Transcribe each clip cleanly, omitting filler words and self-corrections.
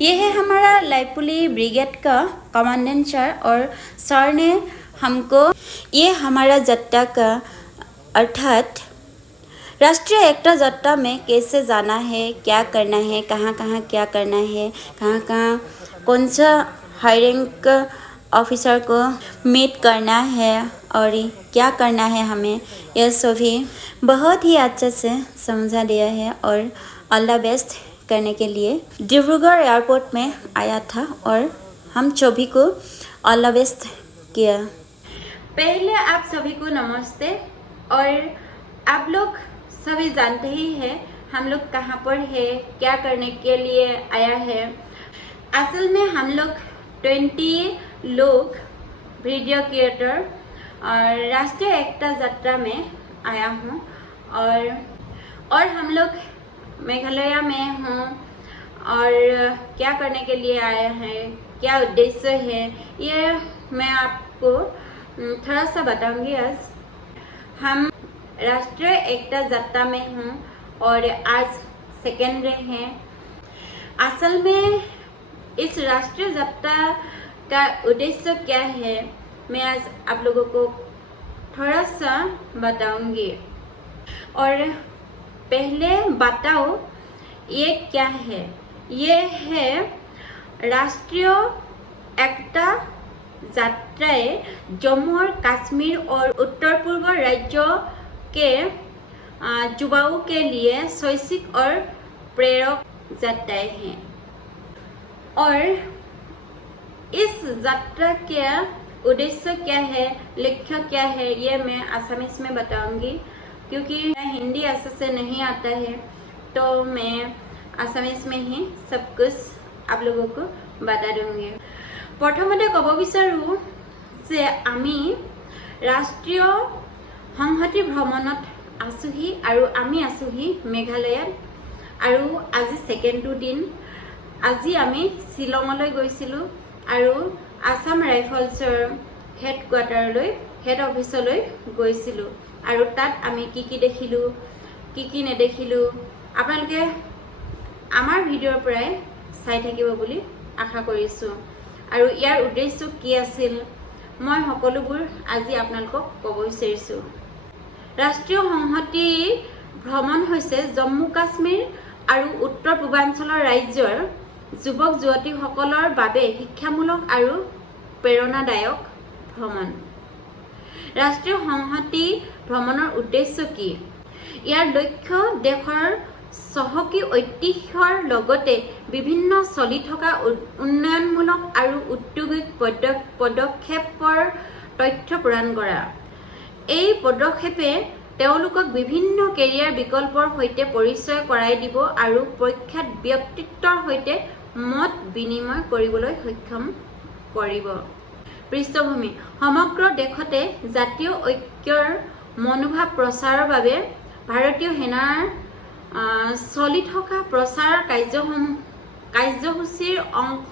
ये है हमारा लाइपुली ब्रिगेड का कमांडेंट सर और सर ने हमको ये हमारा जत्था का अर्थात राष्ट्रीय एकता जत्था में कैसे जाना है, क्या करना है, कहाँ कहाँ क्या करना है, कहाँ कहाँ कौन सा हाई रैंक ऑफिसर को मीट करना है और क्या करना है हमें, यह सभी बहुत ही अच्छे से समझा दिया है और ऑल द बेस्ट करने के लिए डिब्रूगढ़ एयरपोर्ट में आया था और हम सभी को ऑल द बेस्ट किया। पहले आप सभी को नमस्ते। और आप लोग सभी जानते ही हैं हम लोग कहाँ पर है, क्या करने के लिए आया है। असल में हम लोग 20 लोग वीडियो क्रिएटर और राष्ट्रीय एकता यात्रा में आया हूँ और हम लोग मेघालय में हूँ और क्या करने के लिए आया है, क्या उद्देश्य है, ये मैं आपको थोड़ा सा बताऊंगी। आज हम राष्ट्रीय एकता यात्रा में हूँ और आज सेकेंड डे है। असल में इस राष्ट्रीय यात्रा का उद्देश्य क्या है मैं आज आप लोगों को थोड़ा सा बताऊंगी। और पहले बताओ ये क्या है। ये है राष्ट्रीय एकता यात्राएं जम्मू और कश्मीर और उत्तर पूर्व राज्यों के युवाओं के लिए शैक्षिक और प्रेरक यात्राएं हैं। और इस यात्रा के उद्देश्य क्या है, लक्ष्य क्या है, ये मैं आसामीज में बताऊंगी क्योंकि हिंदी ऐसे से नहीं आता है, तो मैं आसामीज में ही सब कुछ आप लोगों को बता दूंगी। प्रथमते कब विचारू जे आमी राष्ट्रीय সংহতি ভ্ৰমণত আছোহি আৰু আমি আছোহি মেঘালয়ত আৰু আজি সেকেন্ডটো দিন। আজি আমি শিলঙলৈ গৈছিলোঁ আৰু আসাম ৰাইফলছৰ হেডকোৱাৰ্টাৰলৈ হেড অফিচলৈ গৈছিলোঁ আৰু তাত আমি কি দেখিলোঁ কি নেদেখিলোঁ আপোনালোকে আমাৰ ভিডিঅ'ৰ পৰাই চাই থাকিব বুলি আশা কৰিছোঁ। আৰু ইয়াৰ উদ্দেশ্য কি আছিল মই সকলোবোৰ আজি আপোনালোকক ক'ব বিচাৰিছোঁ। ৰাষ্ট্ৰীয় সংহতি ভ্ৰমণ হৈছে জম্মু কাশ্মীৰ আৰু উত্তৰ পূৰ্বাঞ্চলৰ ৰাজ্যৰ যুৱক যুৱতীসকলৰ বাবে শিক্ষামূলক আৰু প্ৰেৰণাদায়ক ভ্ৰমণ। ৰাষ্ট্ৰীয় সংহতি ভ্ৰমণৰ উদ্দেশ্য কি? ইয়াৰ লক্ষ্য দেশৰ চহকী ঐতিহ্যৰ লগতে বিভিন্ন চলি থকা উন্নয়নমূলক আৰু উদ্যোগিক পদক্ষেপৰ তথ্য প্ৰদান কৰা। এই পদক্ষেপে তেওঁলোকক বিভিন্ন কেৰিয়াৰ বিকল্পৰ সৈতে পৰিচয় কৰাই দিব আৰু প্ৰখ্যাত ব্যক্তিত্বৰ সৈতে মত বিনিময় কৰিবলৈ সক্ষম কৰিব। পৃষ্ঠভূমি সমগ্ৰ দেশতে জাতীয় ঐক্যৰ মনোভাৱ প্ৰচাৰৰ বাবে ভাৰতীয় সেনাৰ চলি থকা প্ৰচাৰ কাৰ্যসূচীৰ অংশ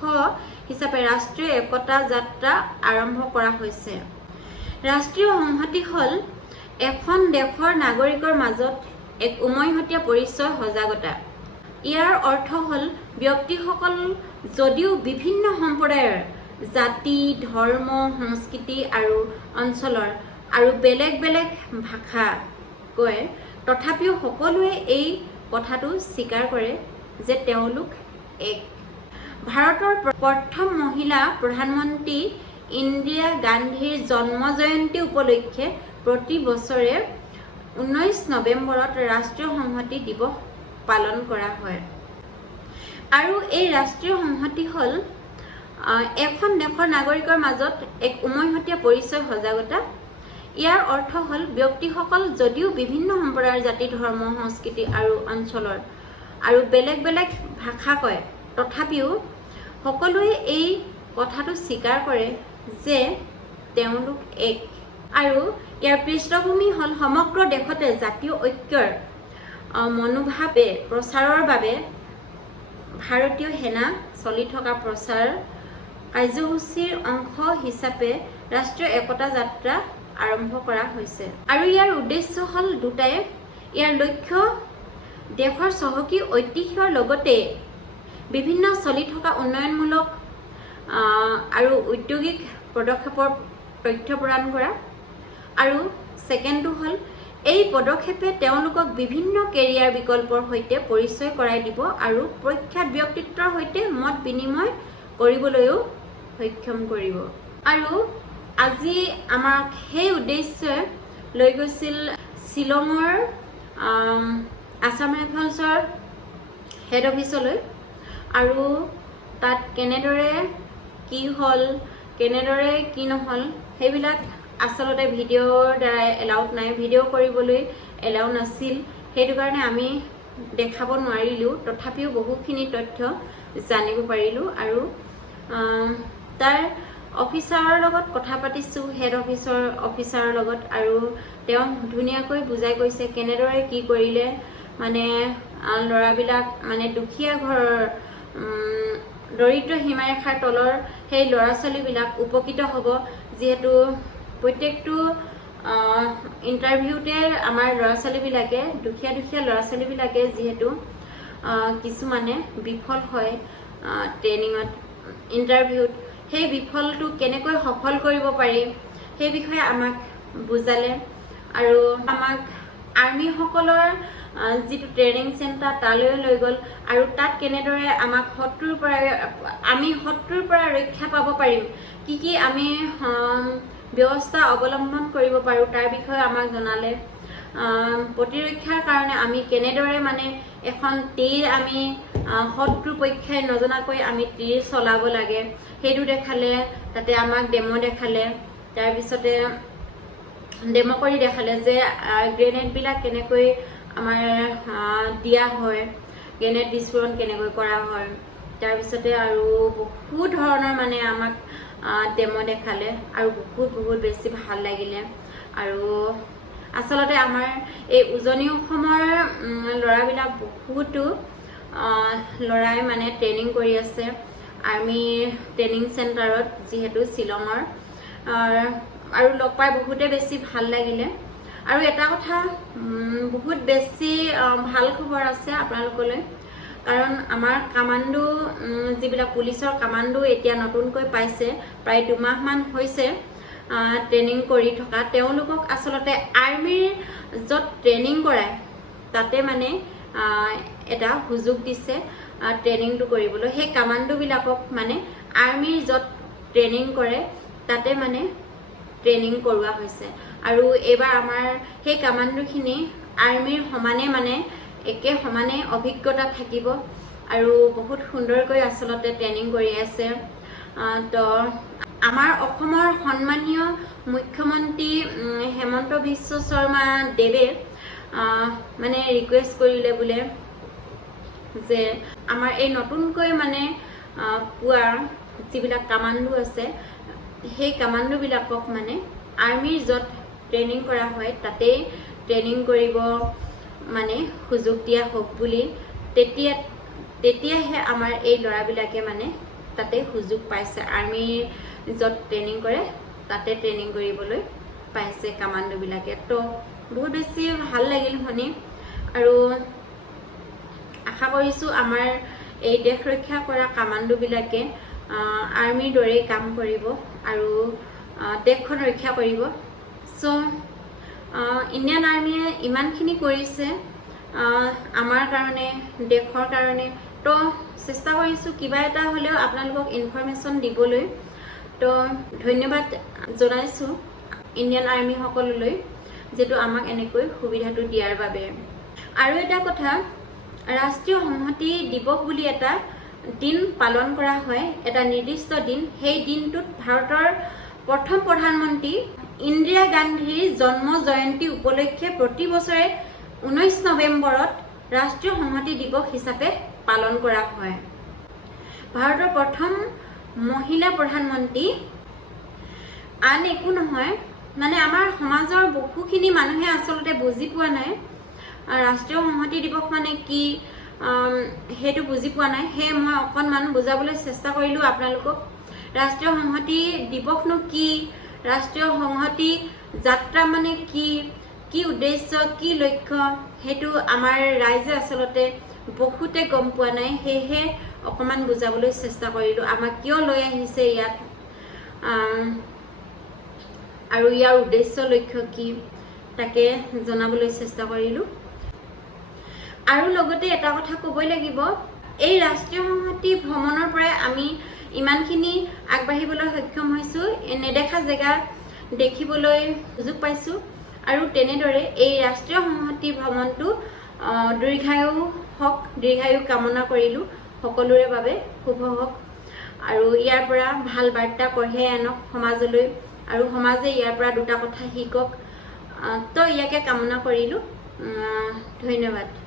হিচাপে ৰাষ্ট্ৰীয় একতা যাত্ৰা আৰম্ভ কৰা হৈছে। ৰাষ্ট্ৰীয় সংহতি হ'ল এখন দেশৰ নাগৰিকৰ মাজত এক উমৈহতীয়া পৰিচয় সজাগতা। ইয়াৰ অৰ্থ হ'ল ব্যক্তিসকল যদিও বিভিন্ন সম্প্ৰদায়ৰ জাতি ধৰ্ম সংস্কৃতি আৰু অঞ্চলৰ আৰু বেলেগ বেলেগ ভাষা কয় তথাপিও সকলোৱে এই কথাটো স্বীকাৰ কৰে যে তেওঁলোক এক। ভাৰতৰ প্ৰথম মহিলা প্ৰধানমন্ত্ৰী ইন্দিৰা গান্ধীৰ জন্ম জয়ন্তী উপলক্ষে প্ৰতি বছৰে 19 নৱেম্বৰত ৰাষ্ট্ৰীয় সংহতি দিৱস পালন কৰা হয়। আৰু এই ৰাষ্ট্ৰীয় সংহতি হ'ল এখন দেশৰ নাগৰিকৰ মাজত এক উমৈহতীয়া পৰিচয় সজাগতা। ইয়াৰ অৰ্থ হ'ল ব্যক্তিসকল যদিও বিভিন্ন সম্প্ৰদায়ৰ জাতি ধৰ্ম সংস্কৃতি আৰু অঞ্চলৰ আৰু বেলেগ বেলেগ ভাষা কয় তথাপিও সকলোৱে এই কথাটো স্বীকাৰ কৰে যে তেওঁলোক এক। আৰু ইয়াৰ পৃষ্ঠভূমি হ'ল সমগ্ৰ দেশতে জাতীয় ঐক্যৰ মনোভাৱে প্ৰচাৰৰ বাবে ভাৰতীয় সেনা চলি থকা প্ৰচাৰ কাৰ্যসূচীৰ অংশ হিচাপে ৰাষ্ট্ৰীয় একতা যাত্ৰা আৰম্ভ কৰা হৈছে। আৰু ইয়াৰ উদ্দেশ্য হ'ল দুটাই। ইয়াৰ লক্ষ্য দেশৰ চহকী ঐতিহ্যৰ লগতে বিভিন্ন চলি থকা উন্নয়নমূলক আৰু ঔদ্যোগিক পদক্ষেপৰ তথ্য প্ৰদান কৰা আৰু সেকেন্ডটো হ'ল এই পদক্ষেপে তেওঁলোকক বিভিন্ন কেৰিয়াৰ বিকল্পৰ সৈতে পৰিচয় কৰাই দিব আৰু প্ৰখ্যাত ব্যক্তিত্বৰ সৈতে মত বিনিময় কৰিবলৈও সক্ষম কৰিব। আৰু আজি আমাক সেই উদ্দেশ্যে লৈ গৈছিল শিলঙৰ আছাম ৰাইফলছৰ হেড অফিচলৈ আৰু তাত কেনেদৰে কি হ'ল কেনেদৰে কি নহ'ল সেইবিলাক আচলতে ভিডিঅ'ৰ দ্বাৰাই এলাউড নাই, ভিডিঅ' কৰিবলৈ এলাউ নাছিল, সেইটো কাৰণে আমি দেখাব নোৱাৰিলোঁ। তথাপিও বহুখিনি তথ্য জানিব পাৰিলোঁ আৰু তাৰ অফিচাৰৰ লগত কথা পাতিছোঁ, হেড অফিচাৰৰ লগত, আৰু তেওঁ ধুনীয়াকৈ বুজাই কৈছে কেনেদৰে কি কৰিলে মানে ল'ৰাবিলাক মানে দুখীয়া ঘৰৰ দৰিদ্ৰ সীমাৰেখাৰ তলৰ সেই ল'ৰা ছোৱালীবিলাক উপকৃত হ'ব। যিহেতু প্ৰত্যেকটো ইণ্টাৰভিউতে আমাৰ ল'ৰা ছোৱালীবিলাকে দুখীয়া ল'ৰা ছোৱালীবিলাকে যিহেতু কিছুমানে বিফল হয় ট্ৰেইনিঙত ইণ্টাৰভিউত, সেই বিফলটো কেনেকৈ সফল কৰিব পাৰি সেই বিষয়ে আমাক বুজালে আৰু আমাক আৰ্মিসকলৰ যিটো ট্ৰেইনিং চেণ্টাৰ তালৈ লৈ গ'ল আৰু তাত কেনেদৰে আমাক শত্ৰুৰ পৰা ৰক্ষা পাব পাৰিম, কি আমি ব্যৱস্থা অৱলম্বন কৰিব পাৰোঁ তাৰ বিষয়ে আমাক জনালে। প্ৰতিৰক্ষাৰ কাৰণে আমি কেনেদৰে মানে এখন তীৰ আমি শত্ৰু পক্ষই নজনাকৈ আমি তীৰ চলাব লাগে সেইটো দেখালে। তাতে আমাক ডেমো দেখালে, তাৰপিছতে ডেমো কৰি দেখালে যে গ্ৰেনেডবিলাক কেনেকৈ আমাৰ দিয়া হয়, গ্ৰেনেড বিস্ফোৰণ কেনেকৈ কৰা হয়, তাৰপিছতে আৰু বহুত ধৰণৰ মানে আমাক ডেমো দেখালে আৰু বহুত বেছি ভাল লাগিলে। আৰু আচলতে আমাৰ এই উজনি অসমৰ ল'ৰাবিলাক বহুতো ল'ৰাই মানে ট্ৰেইনিং কৰি আছে আৰ্মি ট্ৰেইনিং চেণ্টাৰত, যিহেতু শ্বিলঙৰ, আৰু লগ পাই বহুতে বেছি ভাল লাগিলে। আৰু এটা কথা বহুত বেছি ভাল খবৰ আছে আপোনালোকলৈ, কাৰণ আমাৰ কামাণ্ডো যিবিলাক পুলিচৰ কামাণ্ডো এতিয়া নতুনকৈ পাইছে, প্ৰায় 2 মাহমান হৈছে ট্ৰেইনিং কৰি থকা, তেওঁলোকক আচলতে আৰ্মিৰ য'ত ট্ৰেইনিং কৰায় তাতে মানে এটা সুযোগ দিছে ট্ৰেইনিংটো কৰিবলৈ। সেই কামাণ্ডোবিলাকক মানে আৰ্মিৰ য'ত ট্ৰেইনিং কৰে তাতে মানে ট্ৰেইনিং কৰোৱা হৈছে। আৰু এইবাৰ আমাৰ সেই কামাণ্ডোখিনি আৰ্মিৰ একে সমানে অভিজ্ঞতা থাকিব আৰু বহুত সুন্দৰকৈ আচলতে ট্ৰেইনিং কৰি আছে। তো আমাৰ অসমৰ সন্মানীয় মুখ্যমন্ত্ৰী হেমন্ত বিশ্ব শৰ্মা দেৱে মানে ৰিকুৱেষ্ট কৰিলে বোলে যে আমাৰ এই নতুনকৈ মানে পোৱা যিবিলাক কামাণ্ডো আছে সেই কামাণ্ডোবিলাকক মানে আৰ্মিৰ য'ত ট্ৰেইনিং কৰা হয় তাতেই ট্ৰেইনিং কৰিব মানে সুযোগ দিয়া হওক বুলি, তেতিয়াহে আমাৰ এই ল'ৰাবিলাকে মানে তাতে সুযোগ পাইছে, আৰ্মিৰ য'ত ট্ৰেইনিং কৰে তাতে ট্ৰেইনিং কৰিবলৈ পাইছে কামাণ্ডোবিলাকে। তো বহুত বেছি ভাল লাগিল শুনি আৰু আশা কৰিছোঁ আমাৰ এই দেশ ৰক্ষা কৰা কামাণ্ডোবিলাকে আৰ্মিৰ দৰেই কাম কৰিব আৰু দেশখন ৰক্ষা কৰিব। চ' ইণ্ডিয়ান আৰ্মিয়ে ইমানখিনি কৰিছে আমাৰ কাৰণে, দেশৰ কাৰণে, তো চেষ্টা কৰিছোঁ কিবা এটা হ'লেও আপোনালোকক ইনফৰমেশ্যন দিবলৈ। তো ধন্যবাদ জনাইছোঁ ইণ্ডিয়ান আৰ্মিসকললৈ যিটো আমাক এনেকৈ সুবিধাটো দিয়াৰ বাবে। আৰু এটা কথা, ৰাষ্ট্ৰীয় সংহতি দিৱস বুলি এটা দিন পালন কৰা হয়, এটা নিৰ্দিষ্ট দিন। সেই দিনটোত ভাৰতৰ প্ৰথম প্ৰধানমন্ত্ৰী ইন্দিৰা গান্ধীৰ জন্ম জয়ন্তী উপলক্ষে প্ৰতি বছৰে 19 নৱেম্বৰত ৰাষ্ট্ৰীয় সংহতি দিৱস হিচাপে পালন কৰা হয়। ভাৰতৰ প্ৰথম মহিলা প্ৰধানমন্ত্ৰী আন একো নহয়, মানে আমাৰ সমাজৰ বহুখিনি মানুহে আচলতে বুজি পোৱা নাই ৰাষ্ট্ৰীয় সংহতি দিৱস মানে কি, সেইটো বুজি পোৱা নাই। সেয়ে মই অকণমান বুজাবলৈ চেষ্টা কৰিলোঁ আপোনালোকক। ৰাষ্ট্ৰীয় সংহতি দিৱসনো কি, ৰাষ্ট্ৰীয় সংহতি যাত্ৰা মানে কি উদ্দেশ্য, কি লক্ষ্য, সেইটো আমাৰ ৰাইজে আচলতে বহুতে গম পোৱা নাই। সেয়েহে অকণমান বুজাবলৈ চেষ্টা কৰিলোঁ আমাক কিয় লৈ আহিছে ইয়াত আৰু ইয়াৰ উদ্দেশ্য লক্ষ্য কি তাকে জনাবলৈ চেষ্টা কৰিলোঁ আৰু লগতে এটা কথা ক'বই লাগিব এই ৰাষ্ট্ৰীয় সংহতি ভ্ৰমণৰ পৰাই আমি ইমানখিনি আগবাঢ়িবলৈ সক্ষম হৈছোঁ নেদেখা জেগা দেখিবলৈ সুযোগ পাইছোঁ আৰু তেনেদৰে এই ৰাষ্ট্ৰীয় সংহতি ভ্ৰমণটো দীৰ্ঘায়ু কামনা কৰিলোঁ সকলোৰে বাবে শুভ হওক আৰু ইয়াৰ পৰা ভাল বাৰ্তা কঢ়িয়াই আনক সমাজলৈ আৰু সমাজে ইয়াৰ পৰা দুটা কথা শিকক তো ইয়াকে কামনা কৰিলোঁ ধন্যবাদ